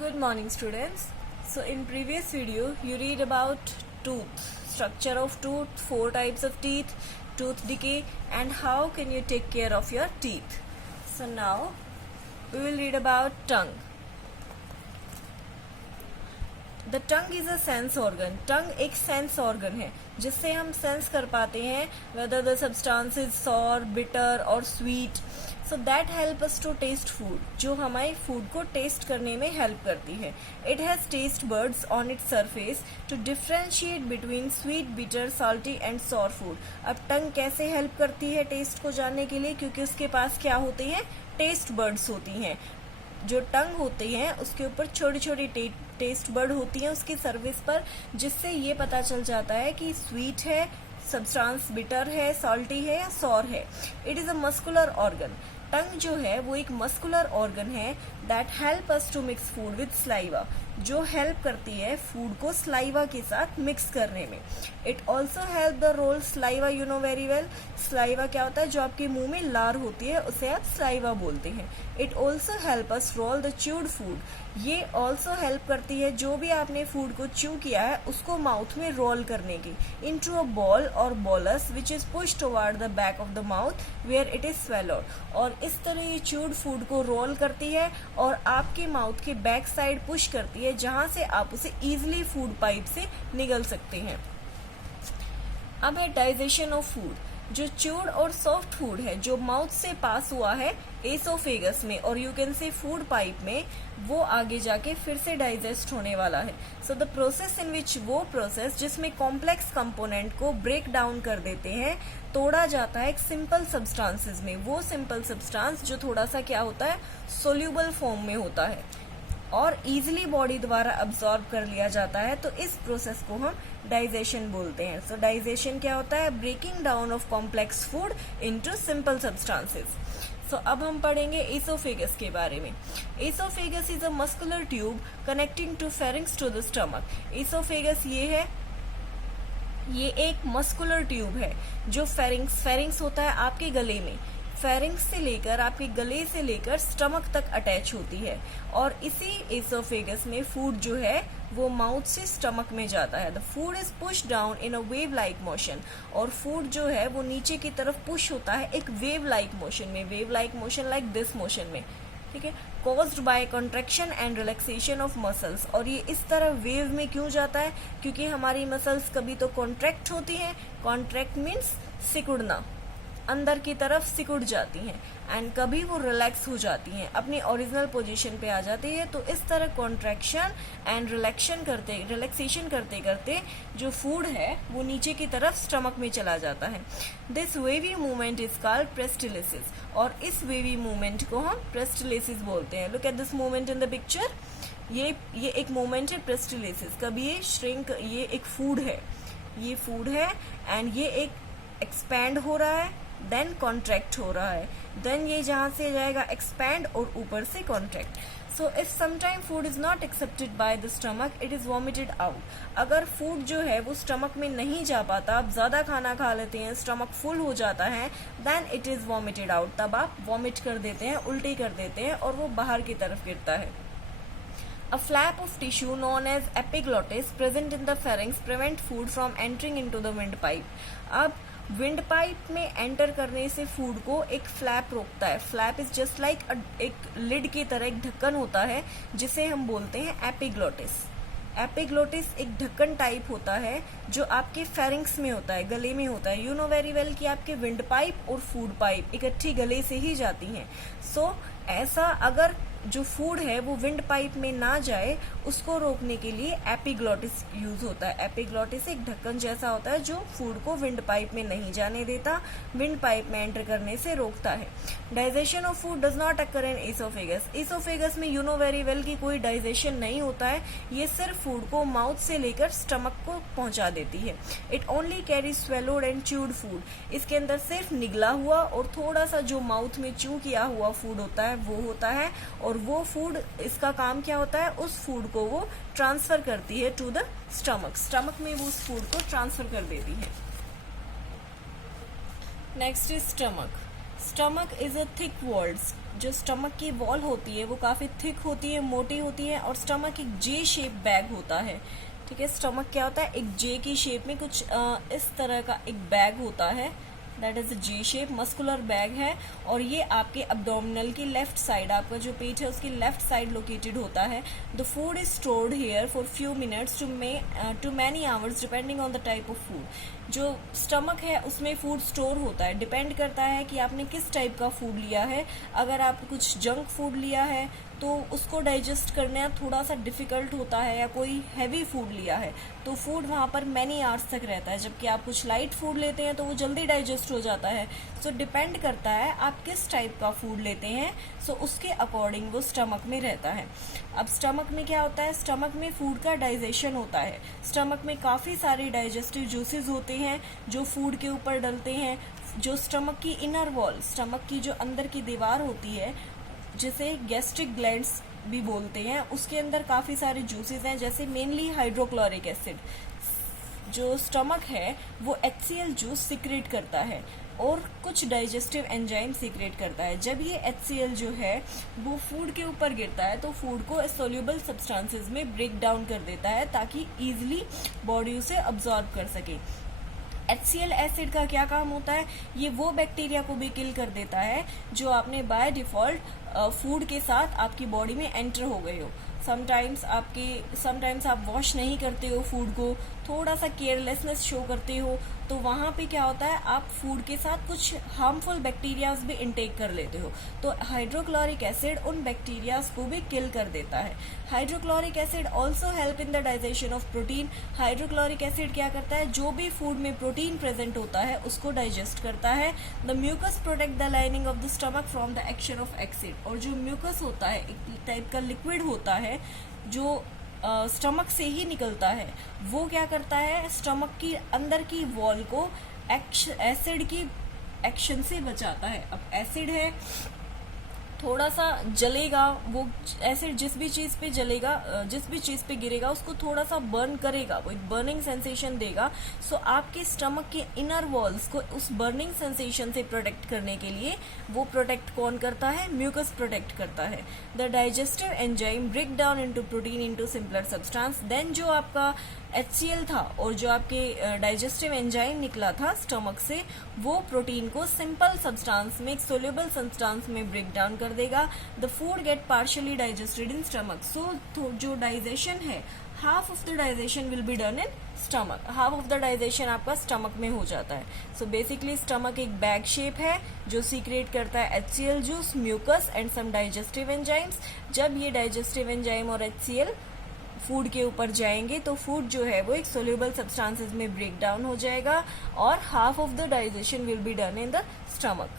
Good morning, students. So in previous video you read about tooth, structure of tooth, 4 types of teeth, tooth decay, and how can you take care of your teeth. So now we will read about tongue. The tongue is a sense organ. Tongue एक sense organ है जिससे हम sense कर पाते हैं whether the substance is sour, bitter or sweet. So that help us to taste food, जो हमारे food को taste करने में help करती है. It has taste buds on its surface to differentiate between sweet, bitter, salty and sour food. अब tongue कैसे help करती है taste को जानने के लिए, क्योंकि उसके पास क्या होते हैं, taste buds होती हैं. जो टंग होती है उसके ऊपर छोटी छोटी टेस्ट बर्ड होती है उसकी सरफेस पर, जिससे ये पता चल जाता है कि स्वीट है, सब्सटेंस बिटर है, सॉल्टी है या सॉर है. It is a muscular organ. Tongue जो है वो एक मस्कुलर ऑर्गन है that help us to mix food with saliva, जो हेल्प करती है फूड को स्लाइवा के साथ मिक्स करने में. It also help the roll saliva, you know very well. Saliva क्या होता है, जो आपके मुंह में लार होती है उसे आप स्लाइवा बोलते हैं. It also help us roll the chewed food. ये ऑल्सो हेल्प करती है जो भी आपने फूड को च्यू किया है उसको माउथ में रोल करने की, इनटू अ बॉल और bolus which is push toward the back of the mouth where it is swallowed. और इस तरह ये च्यूड फूड को रोल करती है और आपके माउथ के बैक साइड पुश करती है, जहां से आप उसे इजिली फूड पाइप से निगल सकते हैं. अब है डाइजेशन ऑफ फूड. जो च्यूड और सॉफ्ट फूड है जो माउथ से पास हुआ है एसोफेगस में और you can say food pipe में, वो आगे जाके फिर से डाइजेस्ट होने वाला है. सो द प्रोसेस इन विच, वो प्रोसेस जिसमें कॉम्प्लेक्स कंपोनेंट को ब्रेक डाउन कर देते हैं, तोड़ा जाता है एक सिंपल सब्सटेंसेस में. वो सिंपल सब्सटेंस जो थोड़ा सा क्या होता है, सोल्यूबल फॉर्म में होता है और इजिली बॉडी द्वारा अब्सॉर्ब कर लिया जाता है. तो इस प्रोसेस को हम डाइजेशन बोलते हैं. सो डाइजेशन क्या होता है, breaking down of complex food into simple substances. So अब हम पढ़ेंगे एसोफेगस के बारे में. Oesophagus is a muscular tube connecting to pharynx to the stomach. Oesophagus ये है, ये एक मस्कुलर ट्यूब है जो फेरिंक्स होता है आपके गले में, फेरिंक्स से लेकर आपके गले से लेकर स्टमक तक अटैच होती है. और इसी एसोफेगस में फूड जो है वो माउथ से स्टमक में जाता है. The food is push down in a wave like motion. और फूड जो है वो नीचे की तरफ पुश होता है एक वेव लाइक मोशन में, wave like motion like this motion में, ठीक है, caused by contraction and relaxation of muscles. और ये इस तरह वेव में क्यों जाता है, क्योंकि हमारी मसल्स कभी तो कॉन्ट्रैक्ट होती हैं, कॉन्ट्रैक्ट मीन्स सिकुड़ना, अंदर की तरफ सिकुड़ जाती हैं, एंड कभी वो रिलैक्स हो जाती हैं, अपनी ओरिजिनल पोजीशन पे आ जाती है. तो इस तरह कॉन्ट्रैक्शन एंड रिलैक्सेशन करते करते जो फूड है वो नीचे की तरफ स्टमक में चला जाता है. This wavy movement is called peristalsis. और इस वेवी मूवमेंट को हम प्रेस्टिलिसिस बोलते हैं. Look at this movement in the picture. ये एक मूवमेंट है प्रेस्टिलिसिस. कभी ये श्रिंक, ये एक फूड है, ये फूड है एंड ये एक एक्सपैंड हो रहा है, देन कॉन्ट्रैक्ट हो रहा है, देन ये जहां से जाएगा एक्सपैंड और ऊपर से contract. So if sometime food is not accepted by the stomach it is vomited out. अगर फूड जो है वो स्टमक में नहीं जा पाता, आप ज्यादा खाना खा लेते हैं, स्टमक फुल हो जाता है, then it is vomited out. तब आप वॉमिट कर देते हैं, उल्टी कर देते हैं और वो बाहर की तरफ गिरता है. A flap of tissue known as epiglottis present in the pharynx prevent food from entering into the windpipe. अब विंड पाइप में एंटर करने से फूड को एक फ्लैप रोकता है. फ्लैप इज जस्ट लाइक एक लिड की तरह एक ढक्कन होता है जिसे हम बोलते हैं एपिग्लोटिस. एपिग्लोटिस एक ढक्कन टाइप होता है जो आपके फेरिंक्स में होता है, गले में होता है. यू नो वेरी वेल कि आपके विंड पाइप और फूड पाइप इकट्ठी गले से ही जाती हैं. सो ऐसा अगर जो फूड है वो विंड पाइप में ना जाए, उसको रोकने के लिए एपिग्लोटिस यूज होता है. एपिग्लोटिस एक ढक्कन जैसा होता है जो फूड को विंड पाइप में नहीं जाने देता, विंड पाइप में एंटर करने से रोकता है. Digestion of food does not occur in oesophagus. Oesophagus में यू नो वेरी वेल कि कोई डाइजेशन नहीं होता है, ये सिर्फ फूड को माउथ से लेकर स्टमक को पहुंचा देती है. It only carry swallowed and chewed food. इसके अंदर सिर्फ निगला हुआ और थोड़ा सा जो माउथ में च्यू किया हुआ फूड होता है वो होता है, और वो फूड, इसका काम क्या होता है, उस फूड को वो ट्रांसफर करती है टू द स्टमक. स्टमक में वो उस फूड को ट्रांसफर कर देती है. Next is stomach. Stomach is a thick walled जो स्टमक की वॉल होती है वो काफ़ी थिक होती है, मोटी होती है, और स्टमक एक जे शेप बैग होता है। ठीक है, स्टमक क्या होता है, एक जे की शेप में कुछ इस तरह का एक बैग होता है, that is a J shape muscular bag है, और ये आपके अब्डोमिनल की लेफ्ट साइड, आपका जो पेट है उसकी लेफ्ट साइड लोकेटेड होता है। The food is stored here for few minutes to many hours depending on the type of food. जो स्टमक है उसमें फूड स्टोर होता है, डिपेंड करता है कि आपने किस टाइप का फूड लिया है। अगर आप कुछ जंक फूड लिया है तो उसको डाइजेस्ट करना थोड़ा सा डिफिकल्ट होता है, या कोई हैवी फूड लिया है तो फूड वहाँ पर मैनी आवर्स तक रहता है, जबकि आप कुछ लाइट फूड लेते हैं तो वो जल्दी डाइजेस्ट हो जाता है। सो डिपेंड करता है आप किस टाइप का फूड लेते हैं, सो उसके अकॉर्डिंग वो स्टमक में रहता है। अब स्टमक में क्या होता है, स्टमक में फूड का डाइजेशन होता है। स्टमक में काफ़ी सारे डाइजेस्टिव जूसेस होते हैं जो फूड के ऊपर डलते हैं। जो स्टमक की इनर वॉल, स्टमक की जो अंदर की दीवार होती है, जिसे गैस्ट्रिक ग्लैंड्स भी बोलते हैं, उसके अंदर काफ़ी सारे जूसेस हैं, जैसे मेनली हाइड्रोक्लोरिक एसिड। जो स्टमक है वो HCl जूस सिक्रेट करता है और कुछ डाइजेस्टिव एंजाइम सिक्रेट करता है। जब ये HCl जो है वो फूड के ऊपर गिरता है तो फूड को सोल्यूबल सब्सटेंसेस में ब्रेक डाउन कर देता है ताकि ईजिली बॉडी उसे अब्जॉर्ब कर सके। HCl एसिड का क्या काम होता है, ये वो बैक्टीरिया को भी किल कर देता है जो आपने बाय डिफॉल्ट फूड के साथ आपकी बॉडी में एंटर हो गए हो। समटाइम्स आप वॉश नहीं करते हो फूड को, थोड़ा सा केयरलेसनेस शो करते हो, तो वहाँ पे क्या होता है, आप फूड के साथ कुछ हार्मफुल बैक्टीरियाज भी इनटेक कर लेते हो। तो हाइड्रोक्लोरिक एसिड उन बैक्टीरियाज को भी किल कर देता है। Hydrochloric acid also help in the digestion of protein. Hydrochloric acid क्या करता है, जो भी फूड में प्रोटीन प्रेजेंट होता है उसको डाइजेस्ट करता है। The mucus protect the lining of the stomach from the action of acid. और जो म्यूकस होता है एक टाइप का लिक्विड होता है जो स्टमक से ही निकलता है, वो क्या करता है, स्टमक की अंदर की वॉल को एसिड की एक्शन से बचाता है। अब एसिड है, थोड़ा सा जलेगा, वो एसिड जिस भी चीज़ पे जलेगा, जिस भी चीज़ पे गिरेगा उसको थोड़ा सा बर्न करेगा, वो एक बर्निंग सेंसेशन देगा। सो आपके स्टमक के इनर वॉल्स को उस बर्निंग सेंसेशन से प्रोटेक्ट करने के लिए वो प्रोटेक्ट कौन करता है, म्यूकस प्रोटेक्ट करता है। The digestive enzyme break down into protein into simpler substance. Then जो आपका HCl था और जो आपके डाइजेस्टिव एंजाइम निकला था स्टमक से, वो प्रोटीन को सिंपल सब्सटेंस में, एक सोल्यूबल सब्सटेंस में ब्रेक डाउन कर देगा। The food get partially digested in stomach. So जो डाइजेशन है, half of the digestion will be done in stomach, half of the digestion आपका स्टमक में हो जाता है। सो बेसिकली स्टमक एक बैग शेप है जो सीक्रेट करता है HCl juice, mucus and some digestive enzymes. जब ये डाइजेस्टिव एंजाइम और HCl फूड के ऊपर जाएंगे तो फूड जो है वो एक सोल्यूबल सब्सटेंसेस में ब्रेक डाउन हो जाएगा और half of the digestion will be done in the stomach.